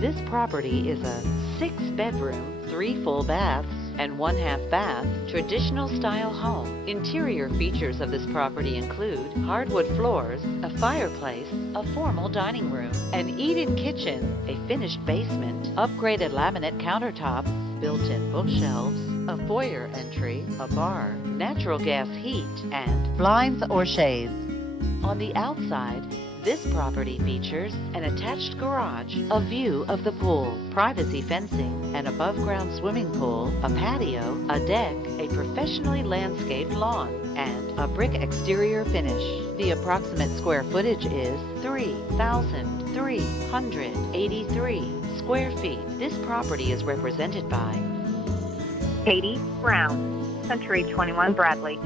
This property is a 6-bedroom, 3 full baths, and 1/2 bath, traditional style home. Interior features of this property include hardwood floors, a fireplace, a formal dining room, an eat-in kitchen, a finished basement, upgraded laminate countertops, built-in bookshelves, a foyer entry, a bar, natural gas heat, and blinds or shades. On the outside, this property features an attached garage, a view of the pool, privacy fencing, an above-ground swimming pool, a patio, a deck, a professionally landscaped lawn, and a brick exterior finish. The approximate square footage is 3,383 square feet. This property is represented by Katie Brown, Century 21 Bradley.